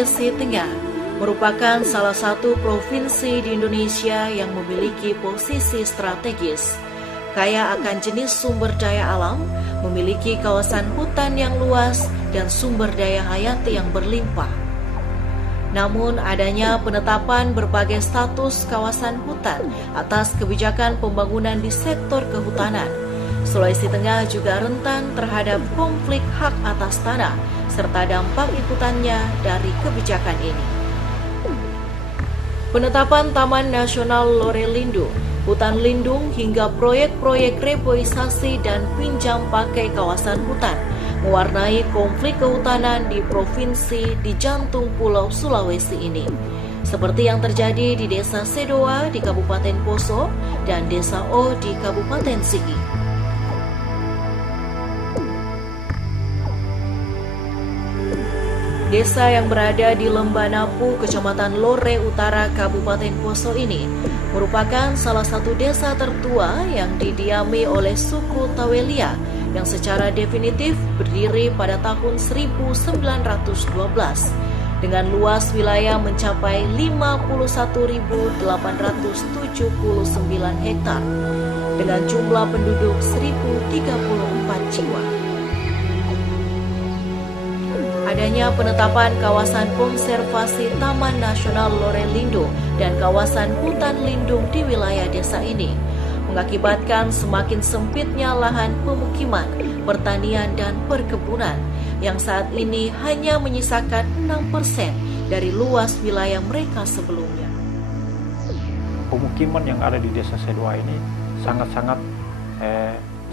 Sulawesi Tengah merupakan salah satu provinsi di Indonesia yang memiliki posisi strategis, kaya akan jenis sumber daya alam, memiliki kawasan hutan yang luas dan sumber daya hayati yang berlimpah. Namun adanya penetapan berbagai status kawasan hutan atas kebijakan pembangunan di sektor kehutanan, Sulawesi Tengah juga rentan terhadap konflik hak atas tanah serta dampak ikutannya dari kebijakan ini. Penetapan Taman Nasional Lore Lindung, hutan lindung hingga proyek-proyek reboisasi dan pinjam pakai kawasan hutan mewarnai konflik kehutanan di provinsi di jantung Pulau Sulawesi ini, seperti yang terjadi di Desa Sedoa di Kabupaten Poso dan Desa O di Kabupaten Sigi. Desa yang berada di Lembanapu, Kecamatan Lore Utara, Kabupaten Poso ini merupakan salah satu desa tertua yang didiami oleh suku Tawelia yang secara definitif berdiri pada tahun 1912 dengan luas wilayah mencapai 51.879 hektar dengan jumlah penduduk 1.034 jiwa. Adanya penetapan kawasan konservasi Taman Nasional Lore Lindung dan kawasan hutan lindung di wilayah desa ini mengakibatkan semakin sempitnya lahan pemukiman, pertanian, dan perkebunan yang saat ini hanya menyisakan 6% dari luas wilayah mereka sebelumnya. Pemukiman yang ada di Desa Sedoa ini sangat-sangat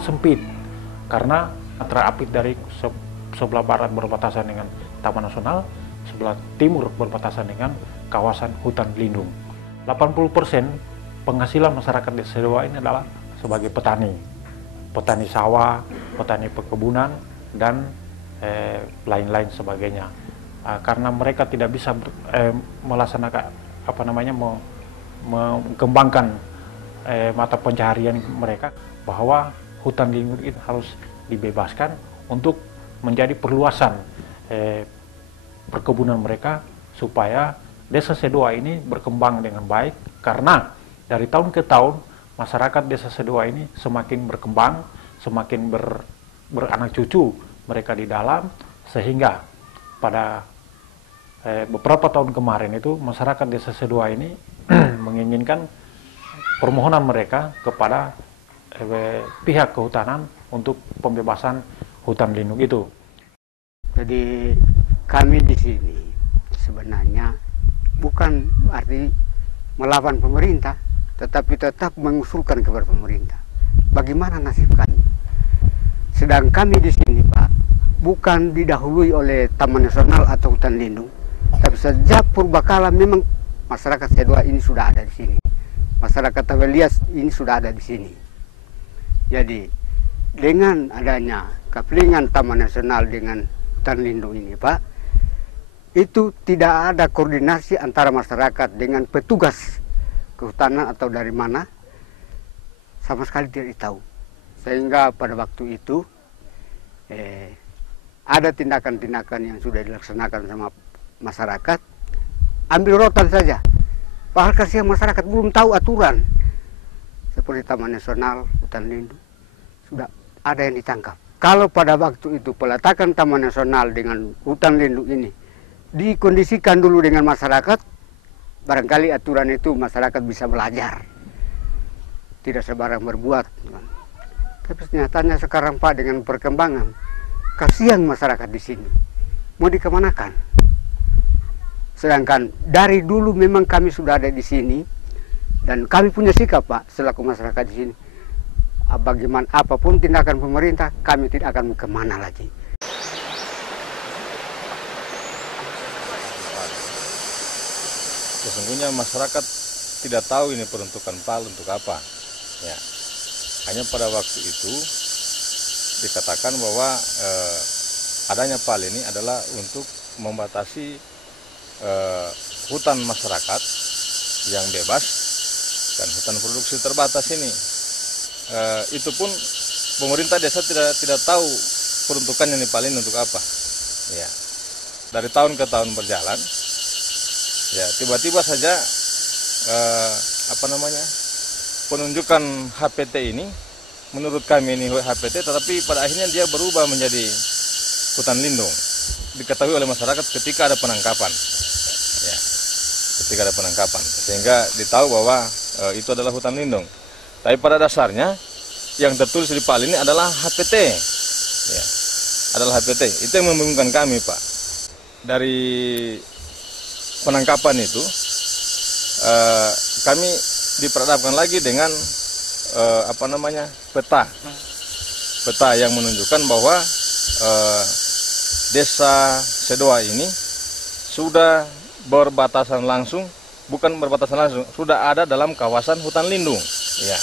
sempit karena terapit dari sebelah barat berbatasan dengan Taman Nasional, sebelah timur berbatasan dengan kawasan hutan lindung. 80% penghasilan masyarakat Desa Sedoa ini adalah sebagai petani sawah, petani perkebunan, dan lain-lain sebagainya. Karena mereka tidak bisa melaksanakan mengembangkan mata pencaharian mereka, bahwa hutan lindung itu harus dibebaskan untuk menjadi perluasan perkebunan mereka supaya Desa Sedoa ini berkembang dengan baik, karena dari tahun ke tahun masyarakat Desa Sedoa ini semakin berkembang, semakin beranak cucu mereka di dalam, sehingga pada beberapa tahun kemarin itu masyarakat Desa Sedoa ini menginginkan permohonan mereka kepada pihak kehutanan untuk pembebasan hutan lindung itu. Jadi kami di sini sebenarnya bukan arti melawan pemerintah, tetapi tetap mengusulkan kepada pemerintah bagaimana nasib kami. Sedang kami di sini, Pak, bukan didahului oleh Taman Nasional atau hutan lindung, tapi sejak purbakala memang masyarakat Sedoa ini sudah ada di sini. Masyarakat Tawelia ini sudah ada di sini. Jadi dengan adanya kapelingan Taman Nasional dengan hutan lindung ini, Pak, itu tidak ada koordinasi antara masyarakat dengan petugas kehutanan atau dari mana, sama sekali tidak tahu. Sehingga pada waktu itu ada tindakan-tindakan yang sudah dilaksanakan sama masyarakat, ambil rotan saja. Padahal kasihan masyarakat belum tahu aturan. Seperti Taman Nasional, hutan lindung, sudah ada yang ditangkap. Kalau pada waktu itu peletakan Taman Nasional dengan hutan lindung ini dikondisikan dulu dengan masyarakat, barangkali aturan itu masyarakat bisa belajar, tidak sembarang berbuat. Tapi nyatanya sekarang, Pak, dengan perkembangan, kasihan masyarakat di sini, mau dikemanakan? Sedangkan dari dulu memang kami sudah ada di sini, dan kami punya sikap, Pak, selaku masyarakat di sini. Bagaimana apapun tindakan pemerintah, kami tidak akan kemana lagi. Sesungguhnya masyarakat tidak tahu ini peruntukan PAL untuk apa. Ya, hanya pada waktu itu dikatakan bahwa adanya PAL ini adalah untuk membatasi hutan masyarakat yang bebas dan hutan produksi terbatas ini. Itu pun pemerintah desa tidak tahu peruntukannya PAL ini untuk apa. Ya, dari tahun ke tahun berjalan, Ya, tiba-tiba saja penunjukan HPT ini menurut kami ini HPT, tetapi pada akhirnya dia berubah menjadi hutan lindung. Diketahui oleh masyarakat ketika ada penangkapan. Ya, ketika ada penangkapan, sehingga ditahu bahwa itu adalah hutan lindung. Tapi pada dasarnya yang tertulis di PAL ini adalah HPT. Ya, adalah HPT. Itu yang membingungkan kami, Pak. Dari penangkapan itu kami diperhadapkan lagi dengan peta yang menunjukkan bahwa desa Sedoa ini sudah berbatasan langsung, bukan berbatasan langsung, sudah ada dalam kawasan hutan lindung. Ya.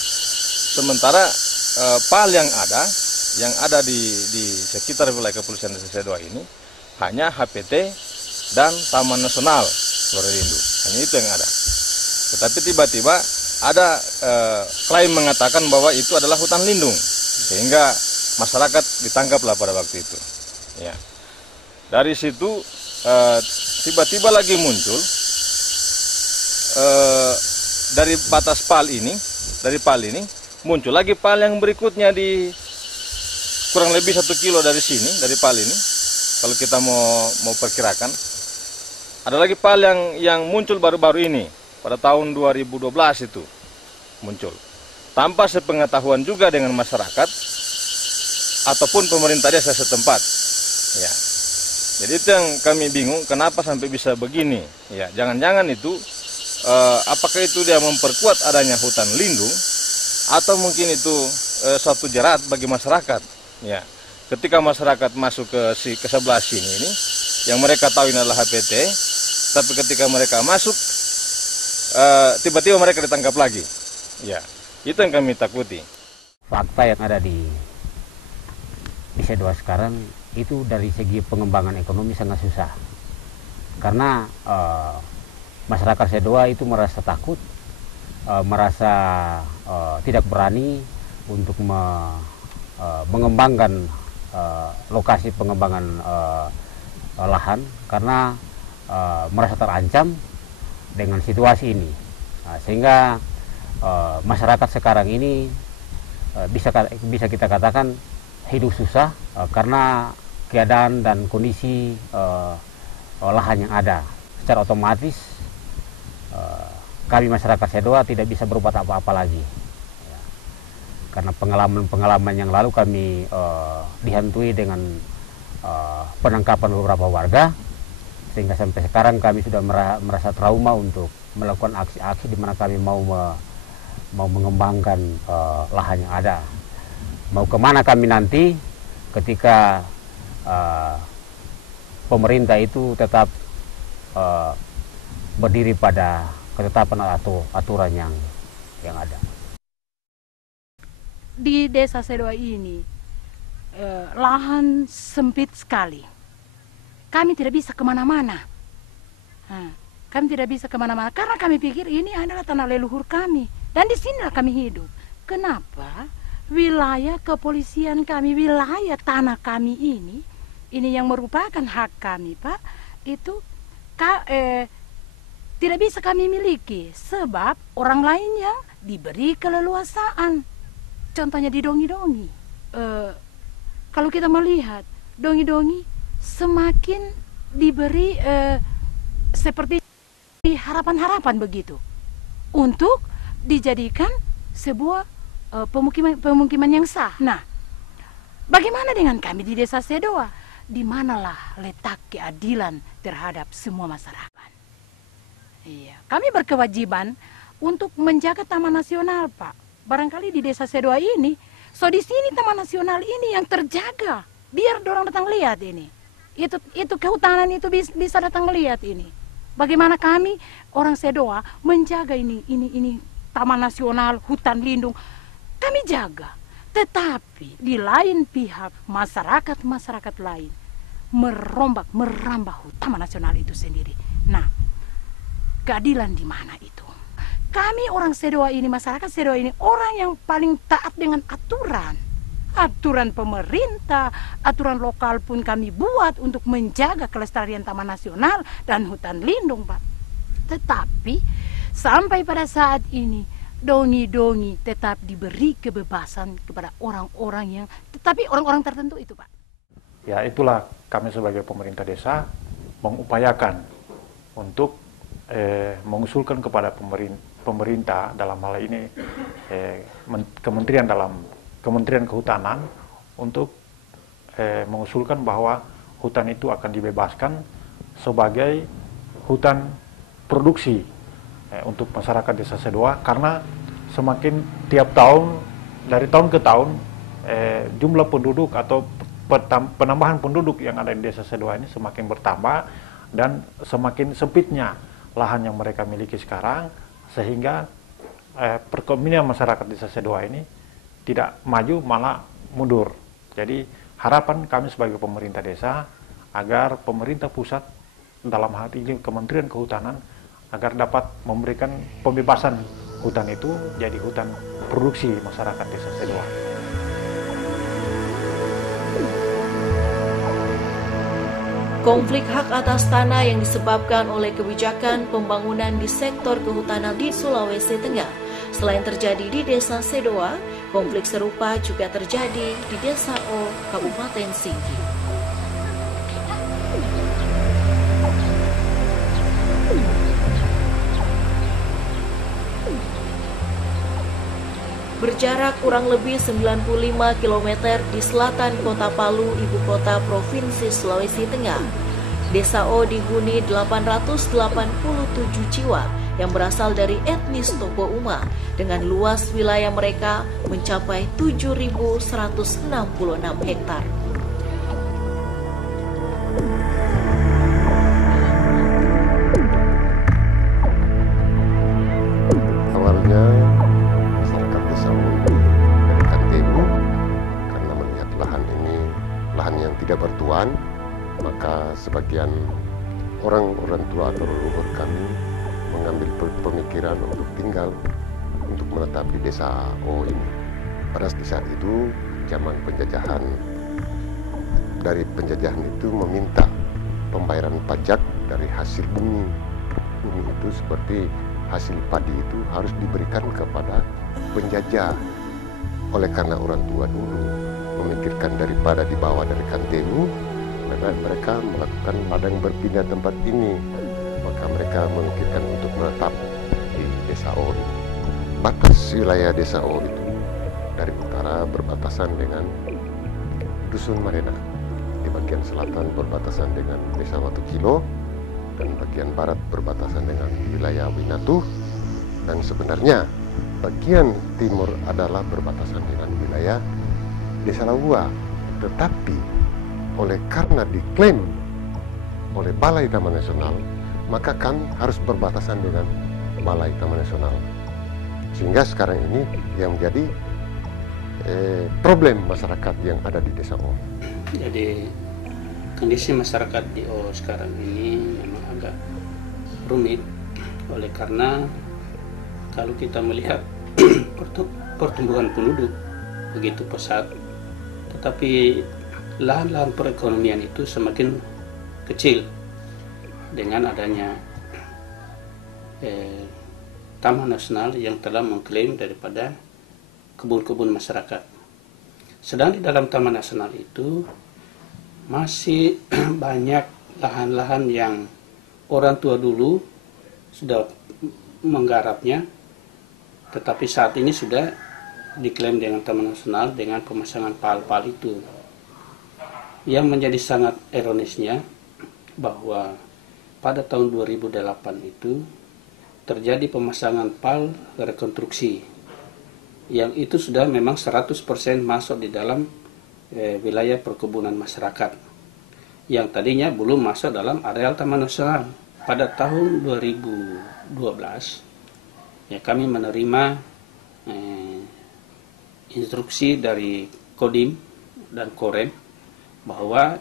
Sementara PAL yang ada di sekitar wilayah kepolisian desa Sedoa ini hanya HPT dan Taman Nasional Lorelindo. Hanya itu yang ada. Tetapi tiba-tiba ada klaim mengatakan bahwa itu adalah hutan lindung, sehingga masyarakat ditangkaplah pada waktu itu. Ya. Dari situ tiba-tiba lagi muncul dari batas PAL ini muncul lagi PAL yang berikutnya di kurang lebih 1 kilo dari sini, dari PAL ini. Kalau kita mau perkirakan, ada lagi PAL yang muncul baru-baru ini pada tahun 2012 itu muncul, tanpa sepengetahuan juga dengan masyarakat ataupun pemerintah desa setempat. Ya. Jadi itu yang kami bingung, kenapa sampai bisa begini. Ya, jangan-jangan itu apakah itu dia memperkuat adanya hutan lindung atau mungkin itu suatu jerat bagi masyarakat. Ya. Ketika masyarakat masuk ke sebelah sini ini, yang mereka tahu ini adalah HPT, tapi ketika mereka masuk tiba-tiba mereka ditangkap lagi. Ya, itu yang kami takuti. Fakta yang ada di Sedoa sekarang itu dari segi pengembangan ekonomi sangat susah, karena masyarakat Sedoa itu merasa takut, merasa tidak berani untuk mengembangkan lokasi pengembangan lahan, karena merasa terancam dengan situasi ini. Sehingga masyarakat sekarang ini bisa kita katakan hidup susah karena keadaan dan kondisi lahan yang ada. Secara otomatis kami masyarakat Sedoa tidak bisa berbuat apa-apa lagi, ya. Karena pengalaman yang lalu kami dihantui dengan penangkapan beberapa warga, sehingga sampai sekarang kami sudah merasa trauma untuk melakukan aksi-aksi di mana kami mau mengembangkan lahan yang ada. Mau kemana kami nanti ketika pemerintah itu tetap berdiri pada ketetapan atau aturan yang ada. Di desa Sedoa ini lahan sempit sekali. Kami tidak bisa kemana-mana. Kami tidak bisa kemana-mana karena kami pikir ini adalah tanah leluhur kami dan di sinilah kami hidup. Kenapa wilayah kepolisian kami, wilayah tanah kami ini yang merupakan hak kami, Pak, itu tidak bisa kami miliki sebab orang lain yang diberi keleluasaan. Contohnya di Dongi-Dongi. Kalau kita melihat Dongi-Dongi semakin diberi seperti harapan-harapan begitu untuk dijadikan sebuah pemukiman yang sah. Nah, bagaimana dengan kami di desa Sedoa? Di manalah letak keadilan terhadap semua masyarakat? Iya, kami berkewajiban untuk menjaga Taman Nasional, Pak. Barangkali di desa Sedoa ini, so di sini Taman Nasional ini yang terjaga. Biar orang datang lihat ini. Itu kehutanan itu bisa datang lihat ini. Bagaimana kami orang Sedoa menjaga ini Taman Nasional, hutan lindung. Kami jaga. Tetapi di lain pihak masyarakat lain merambah Taman Nasional itu sendiri. Nah, keadilan di mana itu? Kami orang Sedoa ini, masyarakat Sedoa ini orang yang paling taat dengan aturan pemerintah, aturan lokal pun kami buat untuk menjaga kelestarian Taman Nasional dan hutan lindung, Pak. Tetapi sampai pada saat ini Dongi-Dongi tetap diberi kebebasan kepada orang-orang yang, tetapi orang-orang tertentu itu, Pak. Ya, itulah kami sebagai pemerintah desa mengupayakan untuk mengusulkan kepada pemerintah dalam hal ini Kementerian Kehutanan untuk mengusulkan bahwa hutan itu akan dibebaskan sebagai hutan produksi untuk masyarakat Desa Sedoa, karena semakin tiap tahun, dari tahun ke tahun, jumlah penduduk atau penambahan penduduk yang ada di Desa Sedoa ini semakin bertambah dan semakin sempitnya lahan yang mereka miliki sekarang, sehingga perekonomian masyarakat Desa Sedoa ini tidak maju, malah mundur. Jadi harapan kami sebagai pemerintah desa agar pemerintah pusat dalam hal ini Kementerian Kehutanan agar dapat memberikan pembebasan hutan itu jadi hutan produksi masyarakat Desa Sedoa. Konflik hak atas tanah yang disebabkan oleh kebijakan pembangunan di sektor kehutanan di Sulawesi Tengah. Selain terjadi di Desa Sedoa, konflik serupa juga terjadi di Desa O, Kabupaten Singgi. Berjarak kurang lebih 95 km di selatan kota Palu, ibu kota Provinsi Sulawesi Tengah. Desa O dihuni 887 jiwa yang berasal dari etnis Toko Uma dengan luas wilayah mereka mencapai 7.166 hektar. Awalnya masyarakat Desa O dari Kantemu karena melihat lahan ini lahan yang tidak bertuan, maka sebagian orang tua atau leluhur kami mengambil pemikiran untuk tinggal, untuk menetapi Desa O ini. Pada saat itu zaman penjajahan, dari penjajahan itu meminta pembayaran pajak dari hasil bumi. Bumi itu seperti hasil padi itu harus diberikan kepada penjajah. Oleh karena orang tua dulu memikirkan daripada dibawa dari Kantemu, mereka melakukan ladang berpindah tempat ini. Maka mereka memikirkan untuk menetap di Desa O ini. Batas wilayah Desa O itu dari utara berbatasan dengan Dusun Marena, di bagian selatan berbatasan dengan Desa Watu Kilo, dan bagian barat berbatasan dengan wilayah Winatu, dan sebenarnya bagian timur adalah berbatasan dengan wilayah Desa Lawua. Tetapi oleh karena diklaim oleh Balai Taman Nasional, maka kami harus berbatasan dengan Balai Taman Nasional. Sehingga sekarang ini yang menjadi problem masyarakat yang ada di Desa O. Jadi kondisi masyarakat di O sekarang ini memang agak rumit, oleh karena kalau kita melihat pertumbuhan penduduk begitu pesat, tetapi lahan-lahan perekonomian itu semakin kecil dengan adanya Taman Nasional yang telah mengklaim daripada kebun-kebun masyarakat. Sedang di dalam Taman Nasional itu masih banyak lahan-lahan yang orang tua dulu sudah menggarapnya, tetapi saat ini sudah diklaim dengan Taman Nasional dengan pemasangan pal-pal itu. Yang menjadi sangat ironisnya bahwa pada tahun 2008 itu terjadi pemasangan pal rekonstruksi yang itu sudah memang 100% masuk di dalam wilayah perkebunan masyarakat yang tadinya belum masuk dalam areal Taman Nasional. Pada tahun 2012 ya kami menerima instruksi dari Kodim dan Korem bahwa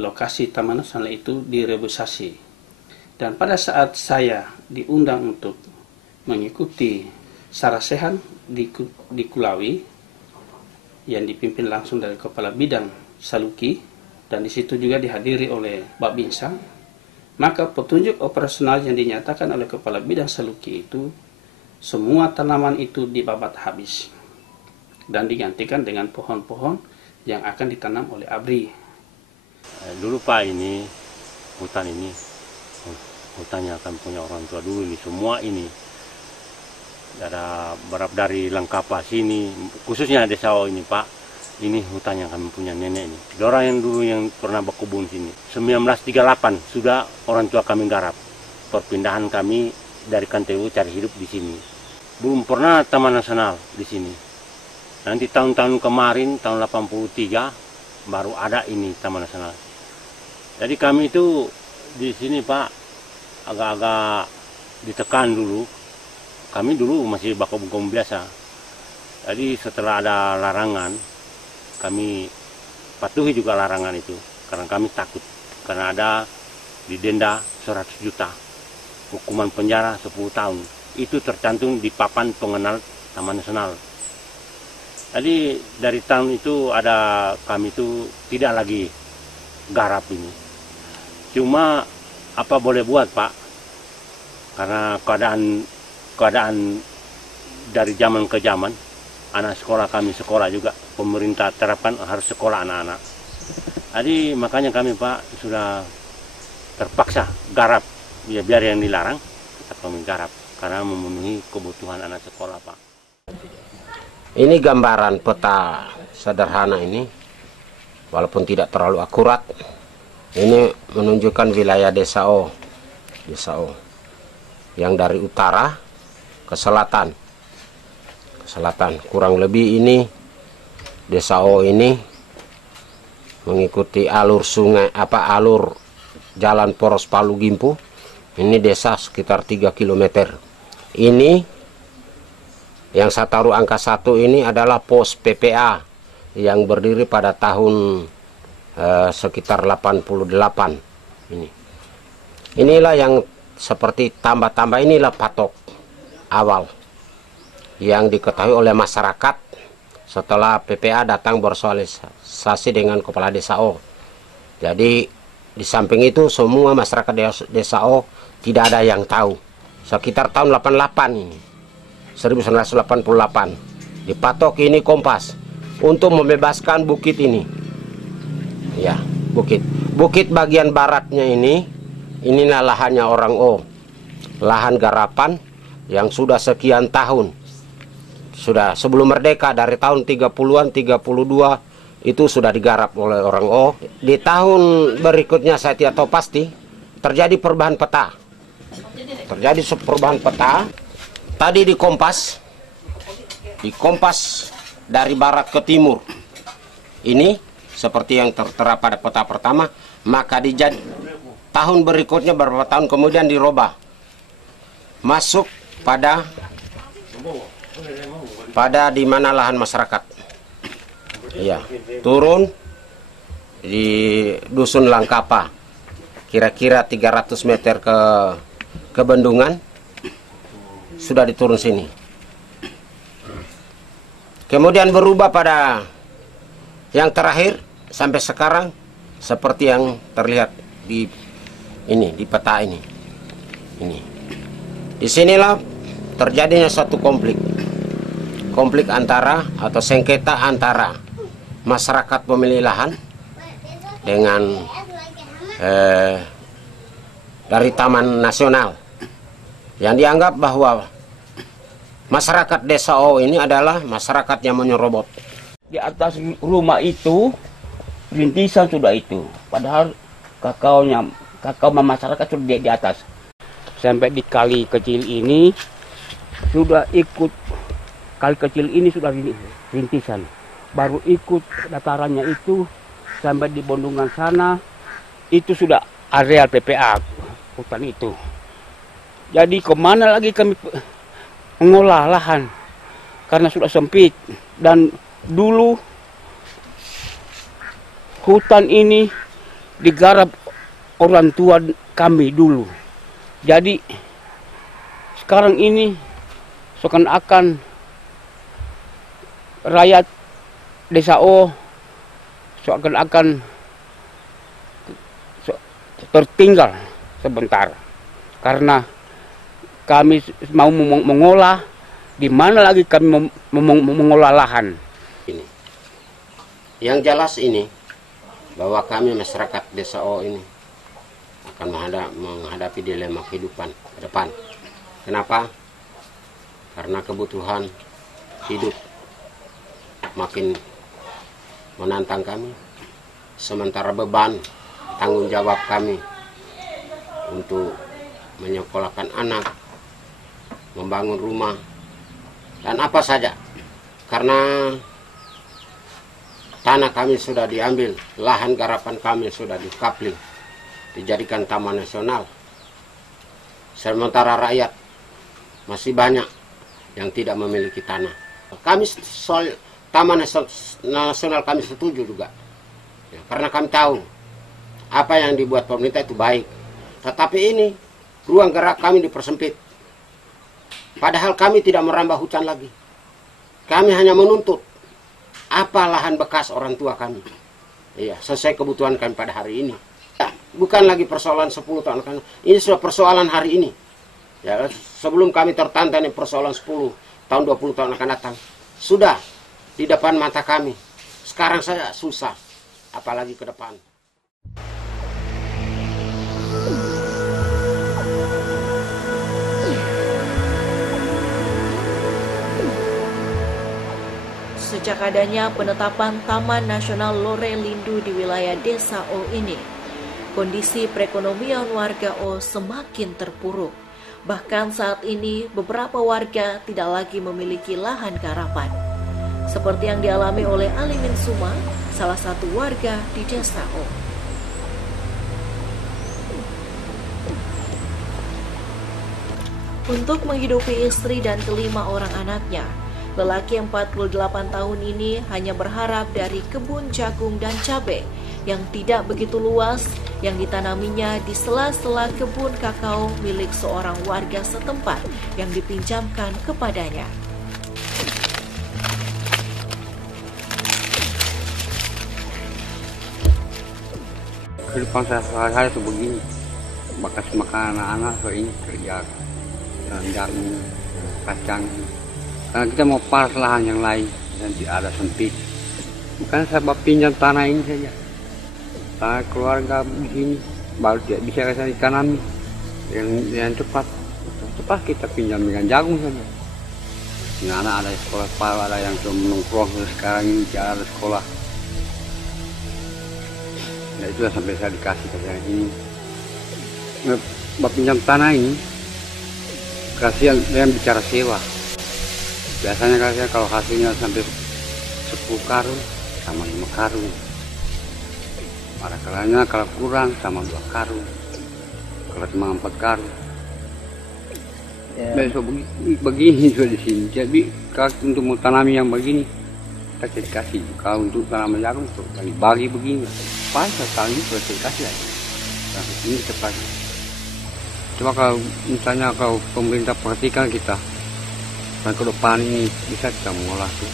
lokasi Taman Nasional itu direbusasi. Dan pada saat saya diundang untuk mengikuti sarasehan di Kulawi yang dipimpin langsung dari Kepala Bidang Saluki, dan di situ juga dihadiri oleh Bak Binsang, Maka petunjuk operasional yang dinyatakan oleh Kepala Bidang Saluki itu, semua tanaman itu dibabat habis dan digantikan dengan pohon-pohon yang akan ditanam oleh ABRI. Dulu Pak, ini hutan ini, hutannya akan punya orang tua dulu ini, semua ini. Ada berapa dari Langkapa sini, khususnya desa O ini Pak. Ini hutan yang kami punya nenek ini. Tiga orang yang dulu yang pernah berkebun sini. 1938 sudah orang tua kami garap. Perpindahan kami dari Kantewu cari hidup di sini. Belum pernah Taman Nasional di sini. Nanti tahun-tahun kemarin, tahun 83, baru ada ini Taman Nasional. Jadi kami itu di sini Pak, agak-agak ditekan dulu. Kami dulu masih berkebun biasa. Jadi setelah ada larangan, kami patuhi juga larangan itu karena kami takut, karena ada didenda 100 juta, hukuman penjara 10 tahun. Itu tercantum di papan pengenal Taman Nasional. Jadi dari tahun itu ada kami itu tidak lagi garap ini. Cuma apa boleh buat Pak, karena keadaan dari zaman ke zaman, anak sekolah kami sekolah juga, pemerintah terapkan harus sekolah anak-anak. Jadi makanya kami Pak sudah terpaksa garap, ya biar yang dilarang kita kami garap karena memenuhi kebutuhan anak sekolah Pak. Ini gambaran peta sederhana ini, walaupun tidak terlalu akurat. Ini menunjukkan wilayah desa O, yang dari utara ke selatan. Kurang lebih ini desa O ini mengikuti alur sungai alur jalan Poros Palu Gimpu. Ini desa sekitar 3 km. Ini yang saya taruh angka 1 ini adalah pos PPA yang berdiri pada tahun sekitar 88 ini. Inilah yang seperti tambah-tambah, inilah patok awal yang diketahui oleh masyarakat setelah PPA datang bersosialisasi dengan Kepala Desa O. Jadi di samping itu semua masyarakat Desa O tidak ada yang tahu. Sekitar tahun 88 ini, 1988, dipatok ini Kompas untuk membebaskan bukit ini. Ya, bukit bagian baratnya inilah lahannya orang O. Lahan garapan yang sudah sekian tahun. Sudah sebelum merdeka dari tahun 30-an, 32 itu sudah digarap oleh orang O. Di tahun berikutnya saya tidak tahu pasti terjadi perubahan peta. Tadi dikompas dari barat ke timur. Ini seperti yang tertera pada peta pertama, maka di tahun berikutnya beberapa tahun kemudian dirubah. Masuk pada di mana lahan masyarakat. Iya, turun di dusun Langkapa, kira-kira 300 meter ke bendungan, sudah diturun sini. Kemudian berubah pada yang terakhir sampai sekarang seperti yang terlihat di peta ini. Disinilah terjadinya satu konflik antara atau sengketa antara masyarakat pemilik lahan dengan dari Taman Nasional, yang dianggap bahwa masyarakat Desa O ini adalah masyarakat yang menyerobot. Di atas rumah itu rintisan sudah itu, padahal kakao masyarakat sudah di atas. Sampai di kali kecil ini sudah ikut, kali kecil ini sudah rintisan, baru ikut datarannya itu sampai di bendungan sana, itu sudah areal PPA hutan itu. Jadi kemana lagi kami mengolah lahan karena sudah sempit. Dan dulu hutan ini digarap orang tua kami dulu. Jadi sekarang ini seakan-akan rakyat Desa O seakan-akan tertinggal sebentar. Karena kami mau mengolah, di mana lagi kami mengolah lahan. Ini. Yang jelas ini, bahwa kami masyarakat Desa O ini akan menghadapi dilema kehidupan ke depan. Kenapa? Karena kebutuhan hidup makin menantang kami. Sementara beban tanggung jawab kami untuk menyekolahkan anak, membangun rumah, dan apa saja. Karena tanah kami sudah diambil, lahan garapan kami sudah dikapling, dijadikan taman nasional. Sementara rakyat masih banyak yang tidak memiliki tanah. Kami soal taman nasional kami setuju juga. Ya, karena kami tahu apa yang dibuat pemerintah itu baik. Tetapi ini ruang gerak kami dipersempit. Padahal kami tidak merambah hutan lagi. Kami hanya menuntut apa lahan bekas orang tua kami. Iya, sesuai kebutuhan kami pada hari ini. Ya, bukan lagi persoalan 10 tahun kan. Ini sudah persoalan hari ini. Ya, sebelum kami tertantang persoalan 10 tahun 20 tahun akan datang. Sudah di depan mata kami. Sekarang saja susah, apalagi ke depan. Sejak adanya penetapan Taman Nasional Lorelindu di wilayah Desa O ini, kondisi perekonomian warga O semakin terpuruk. Bahkan saat ini beberapa warga tidak lagi memiliki lahan garapan. Seperti yang dialami oleh Alimin Suma, salah satu warga di Desa O. Untuk menghidupi istri dan kelima orang anaknya, lelaki 48 tahun ini hanya berharap dari kebun jagung dan cabai yang tidak begitu luas yang ditanaminya di sela-sela kebun kakao milik seorang warga setempat yang dipinjamkan kepadanya. Kehidupan saya sehari-hari itu begini, bekas makan anak-anak ini kerja jagung, kacang. Karena kita mau paras lahan yang lain dan tidak ada sempit. Bukan saya pinjam tanah ini saja. Tanah keluarga di sini baru tidak bisa kita ditanami yang cepat. Cepat kita pinjam dengan jagung saja. Anak-anak ada sekolah separuh, ada yang cuma menongkrong sekarang ini tidak ada sekolah. Ya itu sampai saya dikasih kayak ini. Pinjam tanah ini kasihan yang bicara sewa. Biasanya kasihan kalau hasilnya sampai 10 karung sama 5 karung. Pada kalanya kalau kurang sama 2 karung. Kalau cuma 4 karung. Ya. Begini juga di sini. Jadi kalau untuk mau tanami yang begini kita dikasih. Kalau untuk tanaman jagung tuh bagi begini. Pas tahun ini sudah dikasih lagi. Nah, ini cepat. Coba kalau misalnya kalau pemerintah perhatikan kita, dan ke depan ini bisa kita mengolah tuh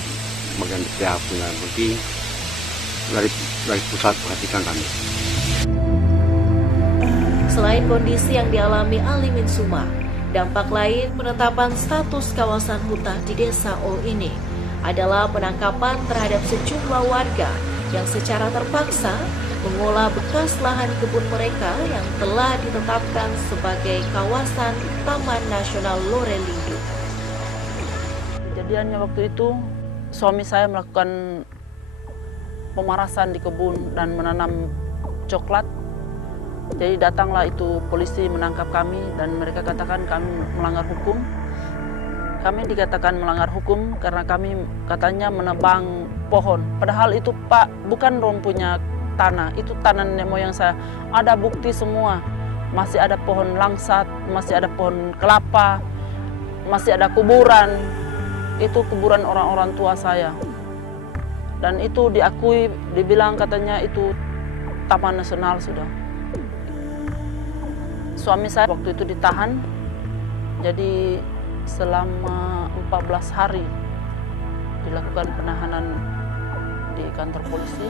bagian setiap punya begini dari pusat perhatikan kami. Selain kondisi yang dialami Alimin Suma, dampak lain penetapan status kawasan hutan di Desa O ini adalah penangkapan terhadap sejumlah warga yang secara terpaksa mengolah bekas lahan kebun mereka yang telah ditetapkan sebagai kawasan Taman Nasional Lorelindu. Kejadiannya waktu itu suami saya melakukan pemarasan di kebun dan menanam coklat. Jadi datanglah itu polisi menangkap kami dan mereka katakan kami melanggar hukum. Kami dikatakan melanggar hukum karena kami katanya menebang pohon. Padahal itu Pak bukan rom punya tanah, itu tanah nenek moyang saya. Ada bukti semua, masih ada pohon langsat, masih ada pohon kelapa, masih ada kuburan. Itu kuburan orang-orang tua saya. Dan itu diakui, dibilang katanya itu Taman Nasional sudah. Suami saya waktu itu ditahan, jadi selama 14 hari dilakukan penahanan di kantor polisi.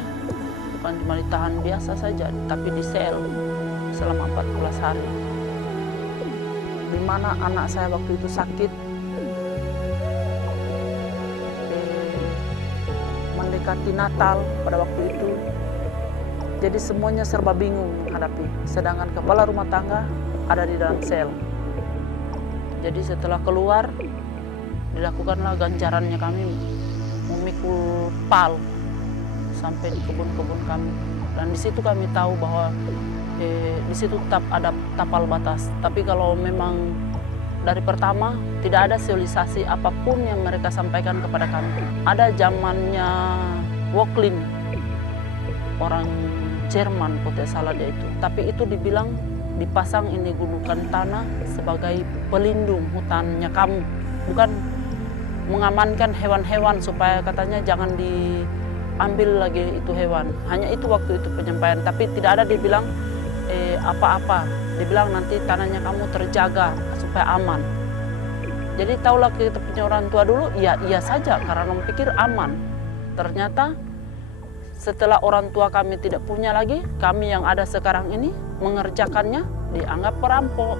Bukan cuma ditahan biasa saja, tapi di sel selama 14 hari. di mana anak saya waktu itu sakit, mendekati Natal pada waktu itu. Jadi semuanya serba bingung menghadapi, sedangkan kepala rumah tangga ada di dalam sel. Jadi setelah keluar, dilakukanlah ganjarannya, kami memikul pal sampai di kebun-kebun kami. Dan di situ kami tahu bahwa di situ tetap ada tapal batas. Tapi kalau memang dari pertama tidak ada sosialisasi apapun yang mereka sampaikan kepada kami. Ada zamannya Woklin, orang Jerman kalau tidak salah dia itu. Tapi itu dibilang dipasang ini gundukan tanah sebagai pelindung hutannya kamu, bukan mengamankan hewan-hewan supaya katanya jangan diambil lagi itu hewan. Hanya itu waktu itu penyampaian, tapi tidak ada dibilang apa-apa. Dibilang nanti tanahnya kamu terjaga supaya aman. Jadi tahulah kita punya orang tua dulu, iya saja karena pikir aman. Ternyata setelah orang tua kami tidak punya lagi, kami yang ada sekarang ini mengerjakannya dianggap perampok.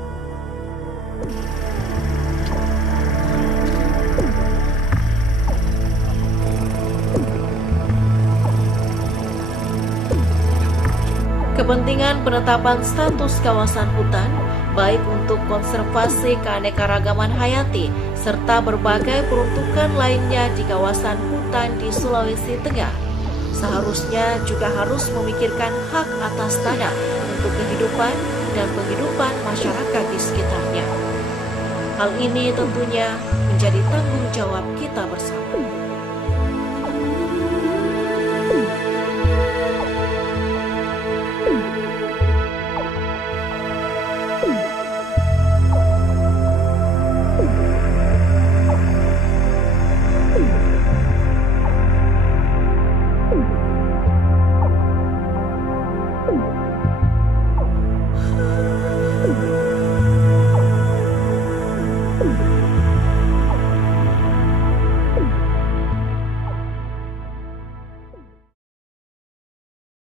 Kepentingan penetapan status kawasan hutan, baik untuk konservasi keanekaragaman hayati, serta berbagai peruntukan lainnya di kawasan hutan di Sulawesi Tengah, seharusnya juga harus memikirkan hak atas tanah untuk kehidupan dan penghidupan masyarakat di sekitarnya. Hal ini tentunya menjadi tanggung jawab kita bersama.